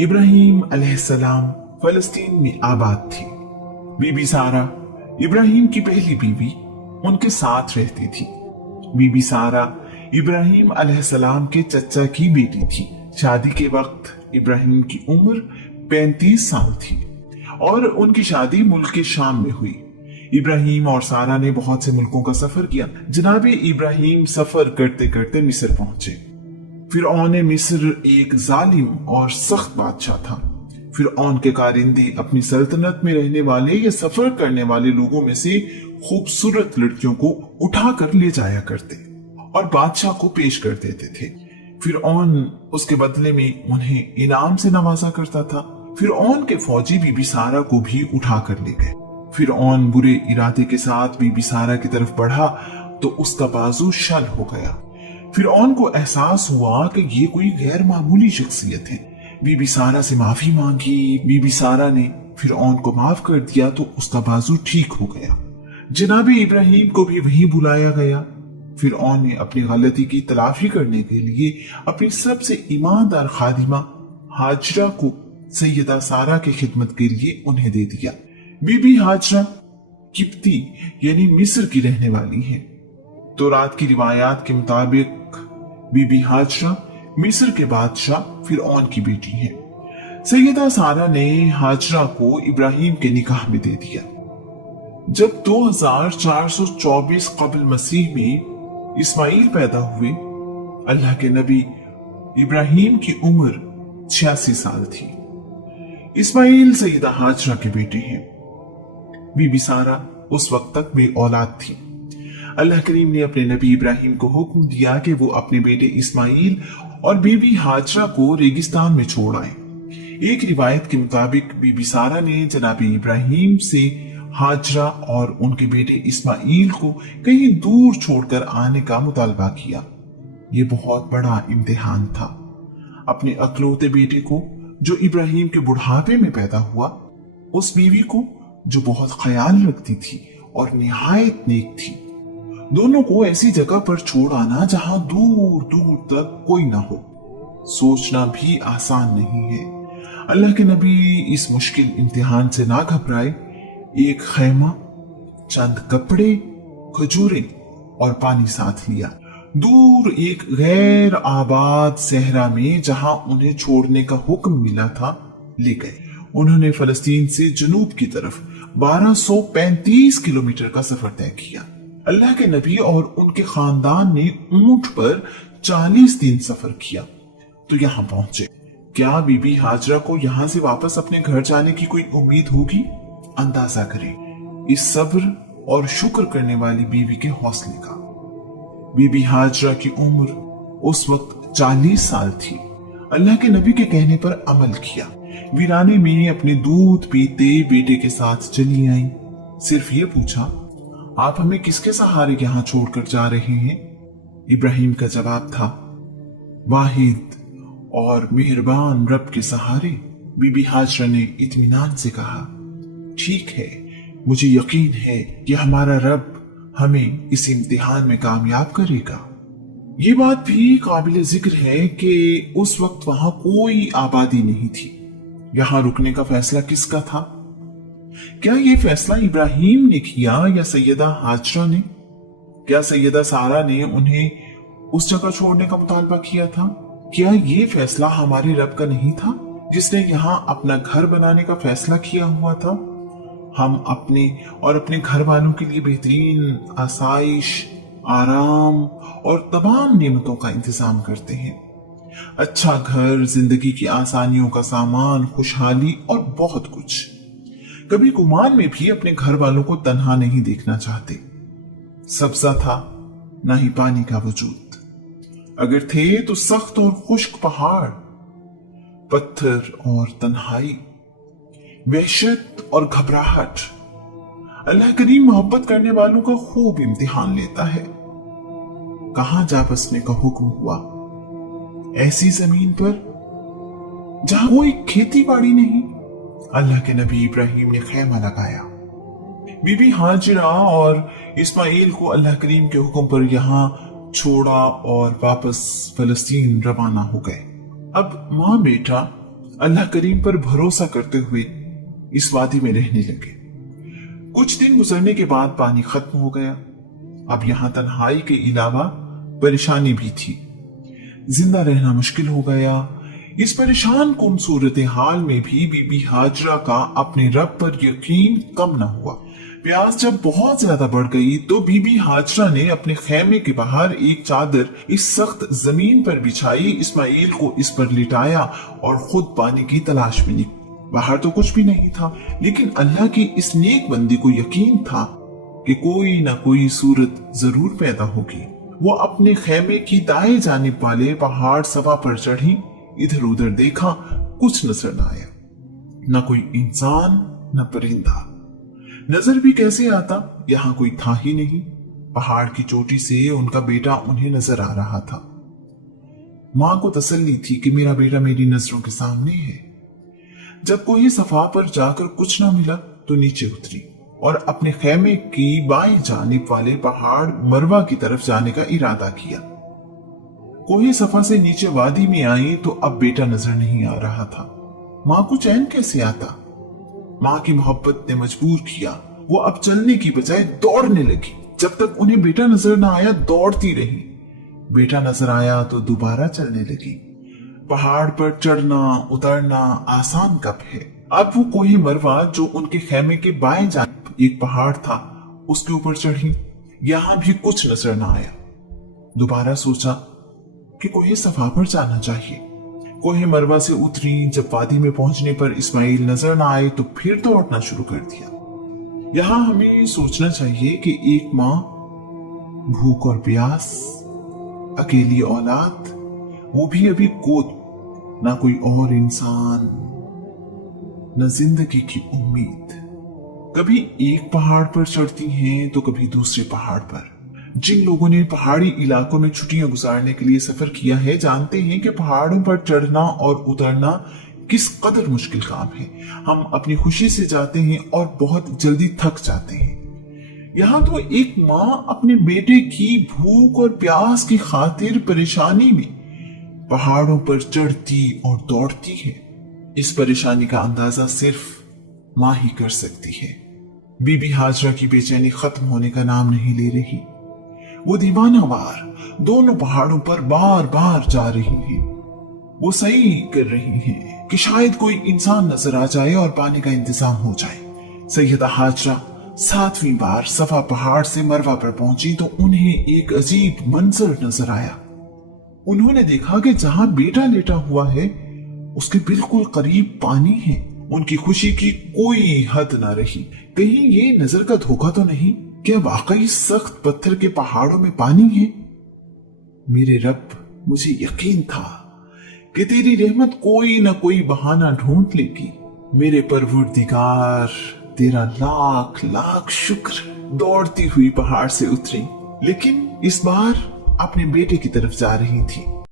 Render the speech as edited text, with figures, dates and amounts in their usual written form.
इब्राहिम अलैहिस्सलाम फलस्तीन में आबाद थी। बीबी सारा इब्राहिम की पहली बीवी उनके साथ रहती थी। बीबी सारा इब्राहिम अलैहिस्सलाम के चचा की बेटी थी। शादी के वक्त इब्राहिम की उम्र 35 साल थी और उनकी शादी मुल्क शाम में हुई। इब्राहिम और सारा ने बहुत से मुल्कों का सफर किया। जनाबे इब्राहिम सफर करते करते मिस्र पहुंचे। फिरऔन मिस्र एक जालिम और सख्त बादशाह था। फिरऔन के कारिंदे अपनी सल्तनत में रहने वाले या सफर करने वाले लोगों में से खूबसूरत लड़कियों को उठा कर ले जाया करते और बादशाह को पेश कर देते थे। फिरऔन उसके बदले में उन्हें इनाम से नवाजा करता था। फिरऔन के फौजी बीबी सारा को भी उठा कर ले गए। फिरऔन बुरे इरादे के साथ बीबी सारा की तरफ बढ़ा तो उसका बाजू शल हो गया। फिरऔन को एहसास हुआ कि ये कोई गैर मामूली शख्सियत है। बीबी सारा से माफी मांगी। बीबी सारा ने फिरऔन को माफ कर दिया तो उसका बाजू ठीक हो गया। जनाबे इब्राहिम को भी वहीं बुलाया गया। फिरऔन ने अपनी गलती की तलाफी करने के लिए अपनी सबसे ईमानदार खादिमा हाजरा को सैयदा सारा की खिदमत के लिए उन्हें दे दिया। बीबी हाजरा किप्ती यानी मिस्र की रहने वाली है। तो रात की रिवायात के मुताबिक बीबी हाजरा मिस्र के बादशाह फिरऔन की बेटी है। सैयदा सारा ने हाजरा को इब्राहिम के निकाह में दे दिया। जब 2424 कबल मसीह में इस्माइल पैदा हुए, अल्लाह के नबी इब्राहिम की उम्र 86 साल थी। इस्माइल सैयदा हाजरा के बेटे हैं। बीबी सारा उस वक्त तक बे औलाद थी। अल्लाह करीम ने अपने नबी इब्राहिम को हुक्म दिया कि वो अपने बेटे इस्माइल और बीबी हाजरा को रेगिस्तान में छोड़ आए। एक रिवायत के मुताबिक बीबी सारा ने जनाबी इब्राहिम से हाजरा और उनके बेटे इस्माइल को कहीं दूर छोड़कर आने का मुतालबा किया। ये बहुत बड़ा इम्तिहान था। अपने अकलौते बेटे को जो इब्राहिम के बुढ़ापे में पैदा हुआ, उस बीवी को जो बहुत ख्याल रखती थी और निहायत नेक थी, दोनों को ऐसी जगह पर छोड़ आना जहां दूर दूर तक कोई ना हो, सोचना भी आसान नहीं है। अल्लाह के नबी इस मुश्किल इम्तिहान से ना घबराए। एक खैमा, चंद कपड़े, खजूरें और पानी साथ लिया। दूर एक गैर आबाद सहरा में जहां उन्हें छोड़ने का हुक्म मिला था, ले गए। उन्होंने फलस्तीन से जनूब की तरफ 1235 किलोमीटर का सफर तय किया। अल्लाह के नबी और उनके खानदान ने ऊंट पर 40 दिन सफर किया तो यहां पहुंचे। क्या बीबी हाजरा को यहां से वापस अपने घर जाने की कोई उम्मीद होगी? अंदाजा करें इस सब्र और शुक्र करने वाली बीवी के हौसले का। बीबी हाजरा की उम्र उस वक्त 40 साल थी। अल्लाह के नबी के कहने पर अमल किया। वीराने में अपने दूध पीते बेटे के साथ चली आई। सिर्फ ये पूछा, आप हमें किसके सहारे यहां छोड़कर जा रहे हैं? इब्राहिम का जवाब था, वाहिद और मेहरबान रब के सहारे। बीबी हाजरा ने इत्मीनान से कहा, ठीक है, मुझे यकीन है कि हमारा रब हमें इस इम्तिहान में कामयाब करेगा। ये बात भी काबिल जिक्र है कि उस वक्त वहां कोई आबादी नहीं थी। यहां रुकने का फैसला किसका था? क्या ये फैसला इब्राहिम ने किया या सैयदा हाजरा ने? क्या सैयदा सारा ने उन्हें उस जगह छोड़ने का मुतालबा किया था? क्या ये फैसला हमारे रब का नहीं था जिसने यहाँ अपना घर बनाने का फैसला किया हुआ था? हम अपने और अपने घर वालों के लिए बेहतरीन आसाइश, आराम और तमाम नेमतों का इंतजाम करते हैं। अच्छा घर, जिंदगी की आसानियों का सामान, खुशहाली और बहुत कुछ। कभी गुमान में भी अपने घर वालों को तन्हा नहीं देखना चाहते। सब्जा था, ना ही पानी का वजूद। अगर थे तो सख्त और खुश्क पहाड़, पत्थर और तन्हाई, वहशत और घबराहट। अल्लाह करीम मोहब्बत करने वालों का खूब इम्तिहान लेता है। कहां जा बसने का हुक्म हुआ? ऐसी जमीन पर जहां कोई खेती बाड़ी नहीं। अल्लाह के नबी इब्राहिम ने खैमा लगाया। बीबी हाजिरा और इस्माइल को अल्लाह करीम के हुक्म पर यहां छोड़ा और वापस फलस्तीन रवाना हो गए। अब माँ बेटा अल्लाह करीम पर भरोसा करते हुए इस वादी में रहने लगे। कुछ दिन गुजरने के बाद पानी खत्म हो गया। अब यहाँ तन्हाई के अलावा परेशानी भी थी। जिंदा रहना मुश्किल हो गया। इस परेशान कुन सूरत हाल में भी बीबी हाजरा का अपने रब पर यकीन कम न हुआ। प्यास जब बहुत ज्यादा बढ़ गई तो बीबी हाजरा ने अपने खेमे के बाहर एक चादर इस सख्त जमीन पर बिछाई, इस्माइल को इस पर लिटाया और खुद पानी की तलाश में निकली। बाहर तो कुछ भी नहीं था, लेकिन अल्लाह की इस नेक बंदी को यकीन था कि कोई ना कोई सूरत जरूर पैदा होगी। वो अपने खेमे की दाएं जानिब वाले पहाड़ सफा पर चढ़ी। इधर उधर देखा, कुछ नजर न आया, न कोई इंसान न परिंदा। नजर भी कैसे आता, यहाँ कोई था ही नहीं। पहाड़ की चोटी से उनका बेटा उन्हें नजर आ रहा था। मां को तसल्ली थी कि मेरा बेटा मेरी नजरों के सामने है। जब कोई सफा पर जाकर कुछ ना मिला तो नीचे उतरी और अपने खेमे की बाएं जानिब वाले पहाड़ मरवा की तरफ जाने का इरादा किया। कोई सफा से नीचे वादी में आई तो अब बेटा नजर नहीं आ रहा था। मां को चैन कैसे आता? मां की मोहब्बत ने मजबूर किया। वो अब चलने की बजाय दौड़ने लगी। जब तक उन्हें बेटा नजर ना आया दौड़ती रही। बेटा नजर आया तो दोबारा चलने लगी। पहाड़ पर चढ़ना उतरना आसान कब है। अब वो कोही मरवा जो उनके खेमे के बाएं जानिब एक पहाड़ था, उसके ऊपर चढ़ी। यहां भी कुछ नजर ना आया। दोबारा सोचा कि कोई सफा पर जाना चाहिए। कोहे मरवा से उतरी। जब वादी में पहुंचने पर इस्माइल नजर न आए तो फिर दौड़ना शुरू कर दिया। यहां हमें सोचना चाहिए कि एक मां, भूख और प्यास, अकेली औलाद, वो भी अभी गोद, ना कोई और इंसान, न जिंदगी की उम्मीद। कभी एक पहाड़ पर चढ़ती हैं तो कभी दूसरे पहाड़ पर। जिन लोगों ने पहाड़ी इलाकों में छुट्टियां गुजारने के लिए सफर किया है जानते हैं कि पहाड़ों पर चढ़ना और उतरना किस कदर मुश्किल काम है। हम अपनी खुशी से जाते हैं और बहुत जल्दी थक जाते हैं। यहाँ तो एक माँ अपने बेटे की भूख और प्यास की खातिर परेशानी में पहाड़ों पर चढ़ती और दौड़ती है। इस परेशानी का अंदाजा सिर्फ माँ ही कर सकती है। बीबी हाजरा की बेचैनी खत्म होने का नाम नहीं ले रही। वो दीवानावार दोनों पहाड़ों पर बार बार जा रही है। वो सही कर रही हैं कि शायद कोई इंसान नजर आ जाए और पानी का इंतजाम हो जाए। सैयदा हाजरा 7वीं बार सफा पहाड़ से मरवा पर पहुंची तो उन्हें एक अजीब मंजर नजर आया। उन्होंने देखा कि जहां बेटा लेटा हुआ है उसके बिल्कुल करीब पानी है। उनकी खुशी की कोई हद ना रही। कहीं ये नजर का धोखा तो नहीं? क्या वाकई सख्त पत्थर के पहाड़ों में पानी है? मेरे रब, मुझे यकीन था कि तेरी रहमत कोई ना कोई बहाना ढूंढ लेगी। मेरे परवरदिगार, तेरा लाख लाख शुक्र। दौड़ती हुई पहाड़ से उतरी, लेकिन इस बार अपने बेटे की तरफ जा रही थी।